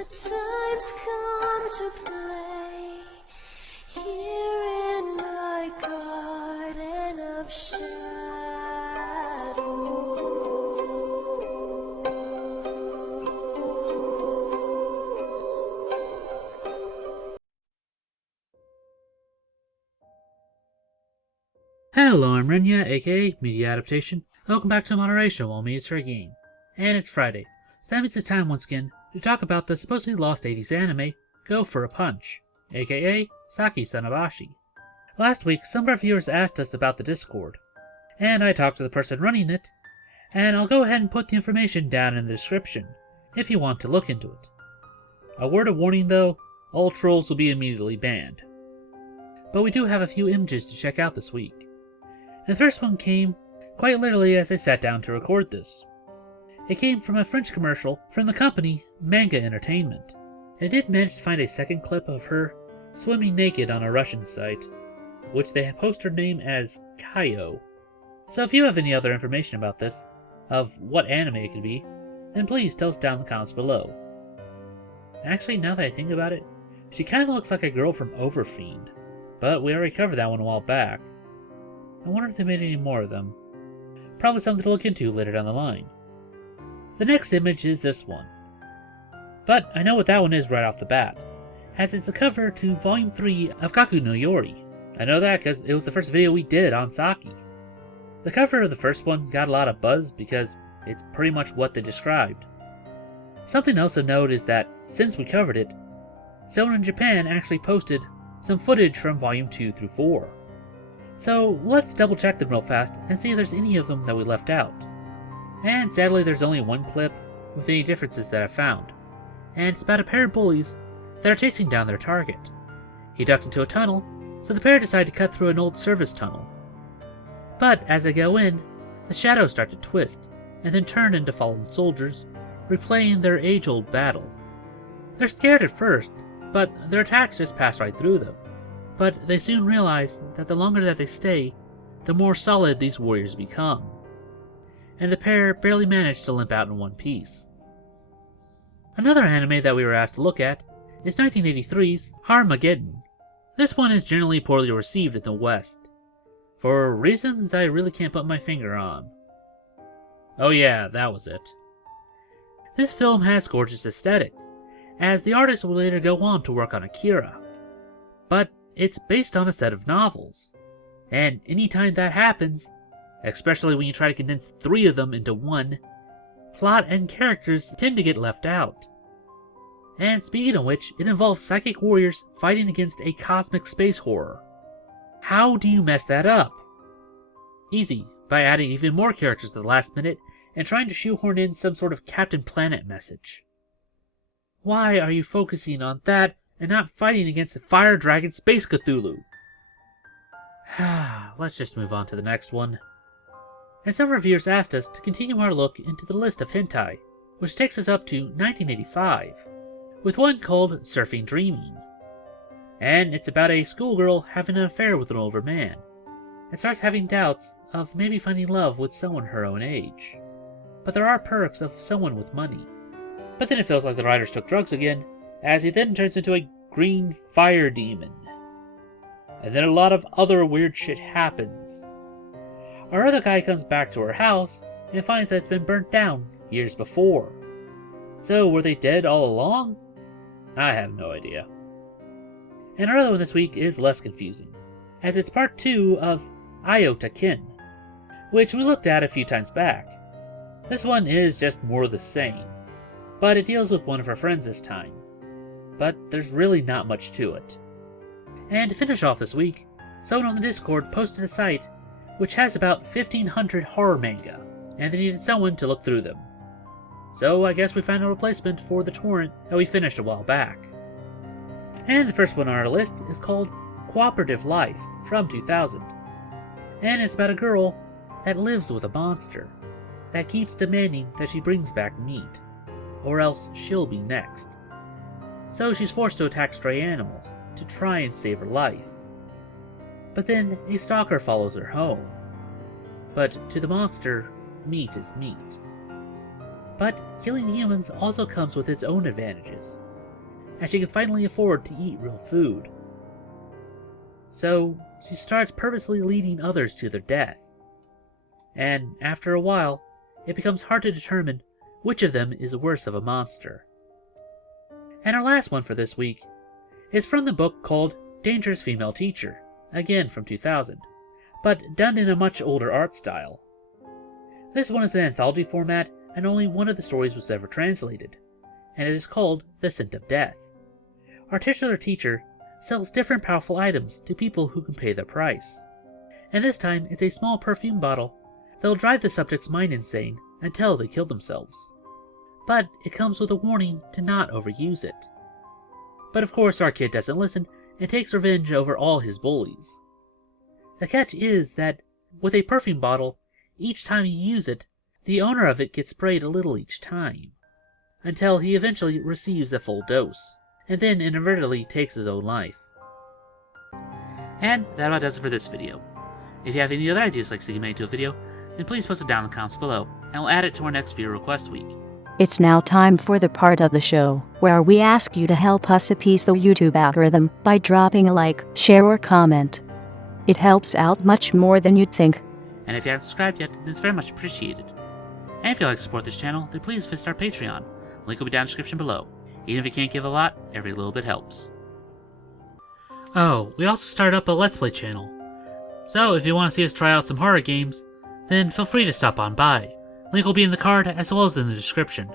The time's come to play here in my garden of Hello, I'm Renya, aka Media Adaptation. Welcome back to Moderation while me, it's for a game. And it's Friday, so that means it's time once again to talk about the supposedly lost 80s anime, Go for a Punch, aka Saki Sanobashi. Last week, some of our viewers asked us about the Discord, and I talked to the person running it, and I'll go ahead and put the information down in the description, if you want to look into it. A word of warning though, all trolls will be immediately banned. But we do have a few images to check out this week. The first one came quite literally as I sat down to record this. It came from a French commercial from the company Manga Entertainment. I did manage to find a second clip of her swimming naked on a Russian site, which they post her name as Kaio. So if you have any other information about this, of what anime it could be, then please tell us down in the comments below. Actually, now that I think about it, she kinda looks like a girl from Overfiend, but we already covered that one a while back. I wonder if they made any more of them. Probably something to look into later down the line. The next image is this one. But I know what that one is right off the bat, as it's the cover to Volume 3 of Kaku no Yori. I know that because it was the first video we did on Saki. The cover of the first one got a lot of buzz because it's pretty much what they described. Something else to note is that since we covered it, someone in Japan actually posted some footage from Volume 2 through 4. So let's double check them real fast and see if there's any of them that we left out. And sadly there's only one clip with any differences that I've found. And it's about a pair of bullies that are chasing down their target. He ducks into a tunnel, so the pair decide to cut through an old service tunnel. But as they go in, the shadows start to twist, and then turn into fallen soldiers, replaying their age-old battle. They're scared at first, but their attacks just pass right through them. But they soon realize that the longer that they stay, the more solid these warriors become. And the pair barely manage to limp out in one piece. Another anime that we were asked to look at is 1983's Harmageddon. This one is generally poorly received in the West, for reasons I really can't put my finger on. Oh yeah, that was it. This film has gorgeous aesthetics, as the artist will later go on to work on Akira. But it's based on a set of novels, and anytime that happens, especially when you try to condense 3 of them into one, plot and characters tend to get left out. And speaking of which, it involves psychic warriors fighting against a cosmic space horror. How do you mess that up? Easy, by adding even more characters at the last minute and trying to shoehorn in some sort of Captain Planet message. Why are you focusing on that and not fighting against the Fire Dragon Space Cthulhu? Let's just move on to the next one. And some reviewers asked us to continue our look into the list of hentai, which takes us up to 1985, with one called Surfing Dreaming. And it's about a schoolgirl having an affair with an older man, and starts having doubts of maybe finding love with someone her own age. But there are perks of someone with money. But then it feels like the writers took drugs again, as he then turns into a green fire demon. And then a lot of other weird shit happens. Our other guy comes back to her house and finds that it's been burnt down years before. So were they dead all along? I have no idea. And our other one this week is less confusing, as it's part 2 of Iota Kin, which we looked at a few times back. This one is just more the same, but it deals with one of her friends this time. But there's really not much to it. And to finish off this week, someone on the Discord posted a site which has about 1,500 horror manga, and they needed someone to look through them. So I guess we found a replacement for the torrent that we finished a while back. And the first one on our list is called Cooperative Life from 2000. And it's about a girl that lives with a monster that keeps demanding that she brings back meat, or else she'll be next. So she's forced to attack stray animals to try and save her life. But then a stalker follows her home. But to the monster, meat is meat. But killing humans also comes with its own advantages, and she can finally afford to eat real food. So she starts purposely leading others to their death. And after a while, it becomes hard to determine which of them is worse of a monster. And our last one for this week is from the book called Dangerous Female Teacher, again from 2000, but done in a much older art style. This one is an anthology format, and only one of the stories was ever translated, and it is called The Scent of Death. Our titular teacher sells different powerful items to people who can pay their price, and this time it's a small perfume bottle that will drive the subject's mind insane until they kill themselves. But it comes with a warning to not overuse it. But of course our kid doesn't listen and takes revenge over all his bullies. The catch is that with a perfume bottle, each time you use it, the owner of it gets sprayed a little each time, until he eventually receives a full dose, and then inadvertently takes his own life. And that about does it for this video. If you have any other ideas like Saki made into a video, then please post it down in the comments below, and we'll add it to our next viewer request week. It's now time for the part of the show where we ask you to help us appease the YouTube algorithm by dropping a like, share, or comment. It helps out much more than you'd think. And if you haven't subscribed yet, then it's very much appreciated. And if you'd like to support this channel, then please visit our Patreon. Link will be down in the description below. Even if you can't give a lot, every little bit helps. Oh, we also started up a Let's Play channel. So if you want to see us try out some horror games, then feel free to stop on by. Link will be in the card as well as in the description.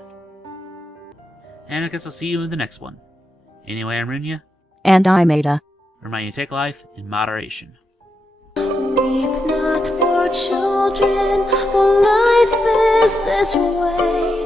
And I guess I'll see you in the next one. Anyway, I'm Runya. And I'm Ada. Remind you to take life in moderation. Weep not, poor children, for life is this way.